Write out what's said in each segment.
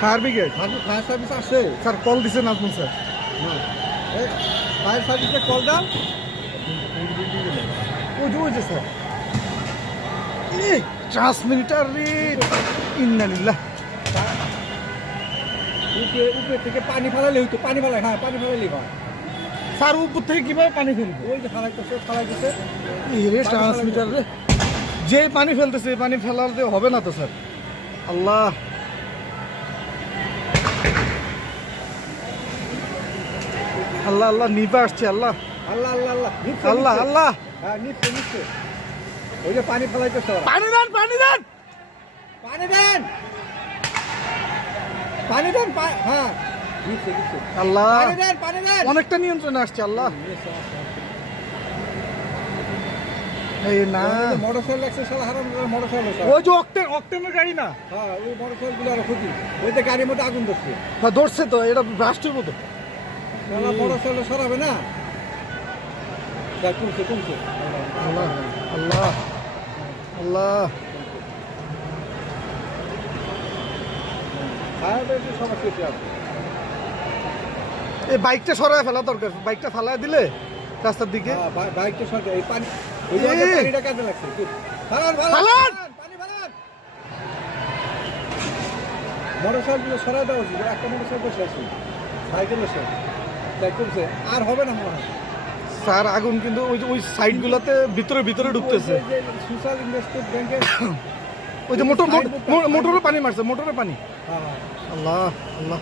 Fire brigade? Fire service আসে sir call দিছেন আপনি স্যার। ফায়ার সার্ভিসে কল যে ওই যে স্যার। ট্রান্সমিটার রে ইন্নালিল্লাহ উপরে উপরে থেকে পানি ফেলালে হইতো পানি ফেলাই হ্যাঁ পানি ফেলালেই হয়। স্যার উপর থেকে কীভাবে পানি ফেলবে? ওই যে ফেলাইতেছে ফেলাইতেছে। এই রে ট্রান্সমিটার রে। যে পানি ফেলতেছে পানি ফেলাতে হবে না তো স্যার। আল্লাহ। আল্লাহ আল্লাহ নিপা আসছে আল্লাহ। আল্লাহ আল্লাহ আল্লাহ। আল্লাহ আল্লাহ। হ্যাঁ নিচ্ছে নিচ্ছে ওই যে পানি ফেলাইতেছে পানি দেন পানি দেন। পানি দেন। পানি দেন হ্যাঁ। আল্লাহ। দেন অনেকটা নিয়ন্ত্রণে আসছে আল্লাহ। এই না। লাগছে হারাম ওই যে অক্টেন অক্টেনের গাড়ি না? হ্যাঁ ওই আরও ক্ষতি। ওই যে গাড়ির মধ্যে আগুন ধরছে। তো এটা সরাবে না? কমছে কমছে। আল্লাহ আল্লাহ আল্লাহ। এই বাইকটা সরায় ফেলা দরকার। বাইকটা ফালায় দিলে রাস্তার দিকে। হ্যাঁ, বাইকটা সরকার এই পানি সরাই দেওয়া উচিত একটা মোটরসাইকেল শেষ সাইকেল কমছে আর হবে না মনে হয়। স্যার আগুন কিন্তু ওই যে ওই সাইডগুলোতে ভিতরে ভিতরে ঢুকতেছে। সোশ্যাল ইনভেস্টমেন্ট ব্যাংকের ওই যে মোটর Side book টা- মোটরে পানি মারছে মোটরে পানি। হ্যাঁ হ্যাঁ। আল্লাহ আল্লাহ।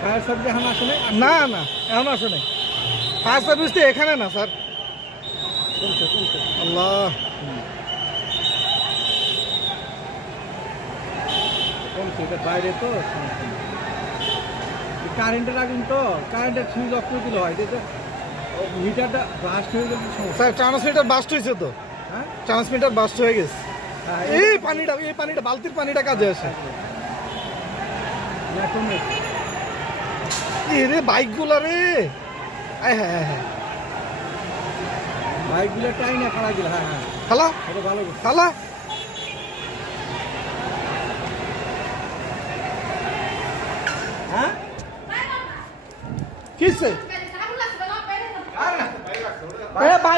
ফায়ার সার্ভিস এখন আসে নাই না না এখন আসে নাই। ফায়ার সার্ভিস তো এখানে না স্যার? আল্লাহ। বাইরে তো? কারেন্টের আগুন তো কারেন্টের সুইচ অফ করে দিলে হয় মিটারটা ব্লাস্ট হয়ে স্যার ট্রান্সমিটার বাস্ট হয়েছে তো? হ্যাঁ? ট্রান্সমিটার বাস্ট হয়ে গেছে। হ্যাঁ, এই পানিটা এই পানিটা বালতির পানিটা কাজে আসে। রে রে বাইকগুলা রে হ্যাঁ হ্যাঁ হ্যাঁ বাইকগুলা টাই না খাড়া গেল হ্যাঁ হ্যাঁ খালা এটা ভালো খালা হ্যাঁ কিসে আরে